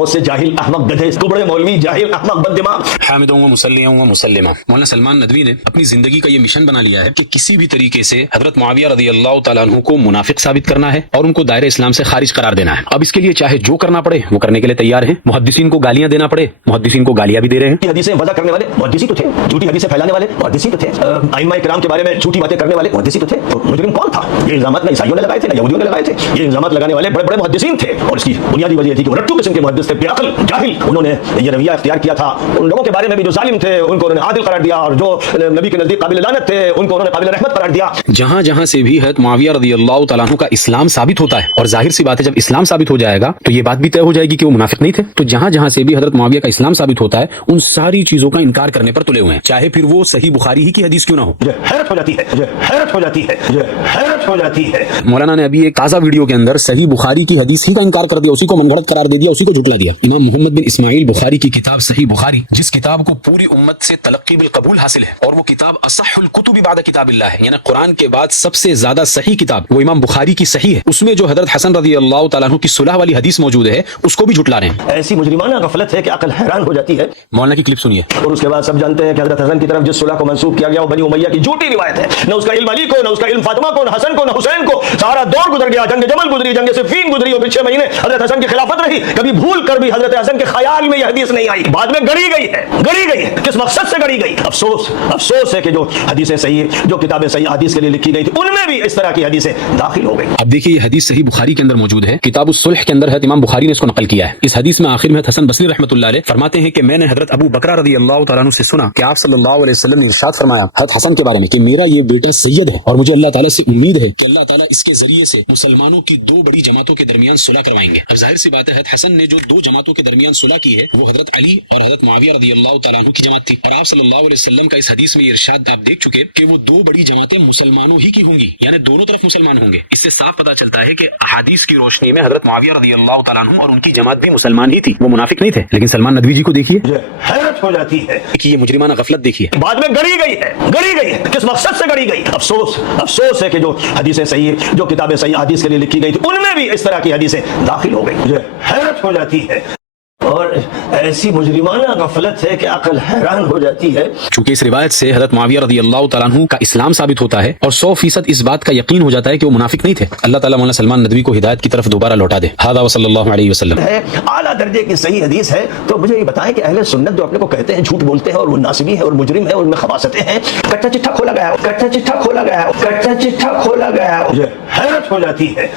बहुत से जाहिल अहमक गधे कुबड़े मौलवी जाहिल अहमक बददिमाग हामिदों व मुसल्लियों व मुसल्लिमा। मौलाना सलमान नदवी ने अपनी जिंदगी का ये मिशन बना लिया है कि किसी भी तरीके से हजरत मुआविया रज़ी अल्लाह तआला अन्हु को मुनाफिक साबित करना है और उनको दायरे इस्लाम से खारिज करार देना है। अब इसके लिए चाहे जो करना पड़े वो करने के लिए तैयार हैं। मुहद्दिसीन को गालियां देना पड़े, मुहद्दिसीन को गालियां भी दे रहे हैं। हदीसें वज़ा करने वाले मुहद्दिसी तो थे, झूठी हदीसें फैलाने वाले मुहद्दिसी तो थे, आइम्मा इकराम के बारे में झूठी बातें करने वाले मुहद्दिसी तो थे। तो मुजरिम कौन था? ये इल्जामात ना ईसाइयों ने लगाए थे ना यहूदियों ने लगाए थे, ये इल्जामात लगाने वाले बड़े बड़े मुहद्दिसीन थे। और इसकी बुनियादी वजह थी कि वो रट्टू किस्म के मुहद्दिस थे, बेअक्ल जाहिल। उन्होंने ये रवैया इख्तियार किया था। उन लोगों के बारे में भी जो जालिम थे उनको उन्होंने आदिल करार दिया, और जो नबी के नजदीक काबिल लानत थे उनको उन्होंने काबिल रहमत करार दिया। जहां जहां से भी हजरत मुआविया रज़ी अल्लाह तआला अन्हु का इस्लाम साबित होता है, और जाहिर सी बात है जब इस्लाम साबित हो जाएगा तो ये बात भी तय हो जाएगी कि वो मुनाफिक नहीं थे। तो जहां जहां से भी हजरत मुआविया का इस्लाम साबित होता है उन सारी चीजों का इनकार करने पर तुले हुए हैं, चाहे फिर वो सही बुखारी ही की हदीस क्यों ना हो। हैरत हो जाती है, हैरत हो जाती है, हैरत हो जाती है। मौलाना ने अभी एक ताजा वीडियो के अंदर सही बुखारी की हदीस ही का इनकार कर दिया, उसी को मनगढ़ंत करार दे दिया, उसी को झुटला दिया। इमाम मोहम्मद बिन इस्माइल बुखारी की किताब सही बुखारी, जिस किताब को पूरी उम्मत से तलक्की बिल कबूल हासिल है, और वो किताब असहुल कुतुबी बाद किताबिल्लाह है, यानी कुरान के बाद सबसे ज्यादा सही किताब वो इमाम बुखारी की सही है। उसमें जो हजरत हसन रज़ी अल्लाह तआला अन्हु की सुलह वाली हदीस मौजूद है उसको भी झुटला रहे हैं। ऐसी मुजरिमाना गफलत है कि अकल हैरान हो जाती है। मौलाना की क्लिप सुनिए। और उसके बाद सब जानते हैं कि हजरत हसन की तरफ जिस सुलह को मंसूब किया गया वो बनी उमैया की झूठी रिवायत है। न उसका इल्म अली को, न उसका इल्म फातिमा को, न हसन को, न हुसैन को। सारा दौर गुजर गया, जंग जमल गुजरी, जंग सिफ़ीन गुजरी, और 6 महीने हजरत हसन की खिलाफत रही। कभी भूल कर भी हजरत हसन के ख्याल में यह हदीस नहीं आई, बाद में गढ़ी गई है, गढ़ी गई है। किस मकसद से गढ़ी गई? अफसोस है कि जो हदीसें सही है, जो किताबें सही हदीस के लिए लिखी गई थी, उनमें भी इस तरह की हदीसें दाखिल हो गई। अब देखिए ये हदीस सही बुखारी के अंदर मौजूद है, किताब सुलह के अंदर है, इमाम बुखारी ने इसको नकल किया है। इस हदीस में आखिर में हसन बसरी रहमतुल्लाह अलैह फरमाते हैं कि मैंने हजरत अबू बकर रज़ी अल्लाह तआला अन्हु से सुना कि आप सल्लल्लाहु अलैहि वसल्लम ने इरशाद फरमाया हजरत हसन के बारे में कि मेरा ये बेटा सैयद है और मुझे अल्लाह ताला से उम्मीद है कि अल्लाह ताला इसके जरिए से मुसलमानों की 2 बड़ी जमातों के दरमियान सुलह करवाएंगे। अब जाहिर सी बात है हजरत हसन ने जो 2 जमातों के दरमियान सुलह की है वो हजरत अली और हजरत मुआविया रज़ी अल्लाह तआला अन्हु की जमात थी। और आप सल्लल्लाहु अलैहि वसल्लम का इस हदीस में ये इरशाद आप देख चुके कि वो 2 बड़ी जमातें मुसलमानों ही की होंगी, यानी दोनों तरफ मुसलमान होंगे। इससे साफ पता चलता है कि अहादीस की रोशनी में हजरत मुआविया रज़ी अल्लाह तआला अन्हु और उनकी जमात भी मुसलमान ही थी, वो मुनाफिक नहीं थे। लेकिन सलमान नदवी जी को देखिए, हैरत हो जाती है कि ये मुजरिमाना गफलत देखिए, बाद में गढ़ी गई है, गढ़ी गई है। किस मकसद से गढ़ी गई? अफसोस है कि जो हदीसें सही है, जो किताबें सही हदीस के लिए लिखी गई थी, उनमें भी इस तरह की हदीसें दाखिल हो गई। हैरत हो जाती है। और ऐसी मुजरिमाना गफलत है कि अकल हैरान हो जाती है। चूंकि इस रिवायत से हजरत मुआविया रज़ी अल्लाह तआला अन्हु का इस्लाम साबित होता है और 100% इस बात का यकीन हो जाता है कि वो मुनाफिक नहीं थे। अल्लाह ताला मौलाना सलमान नदवी को हिदायत की तरफ दोबारा लौटा दे। हादा व सल्लल्लाहु अलैहि वसल्लम है, आला दर्जे की सही हदीस है। तो मुझे ये बताएं कि अहले सुन्नत जो अपने को कहते हैं झूठ बोलते हैं और वो नासिबी है और मुजरिम है और उनमें खबासतें हैं, कच्चा चिट्ठा खोला गया, कच्चा चिट्ठा खोला गया, कच्चा चिट्ठा खोला गया। हैरत हो जाती है।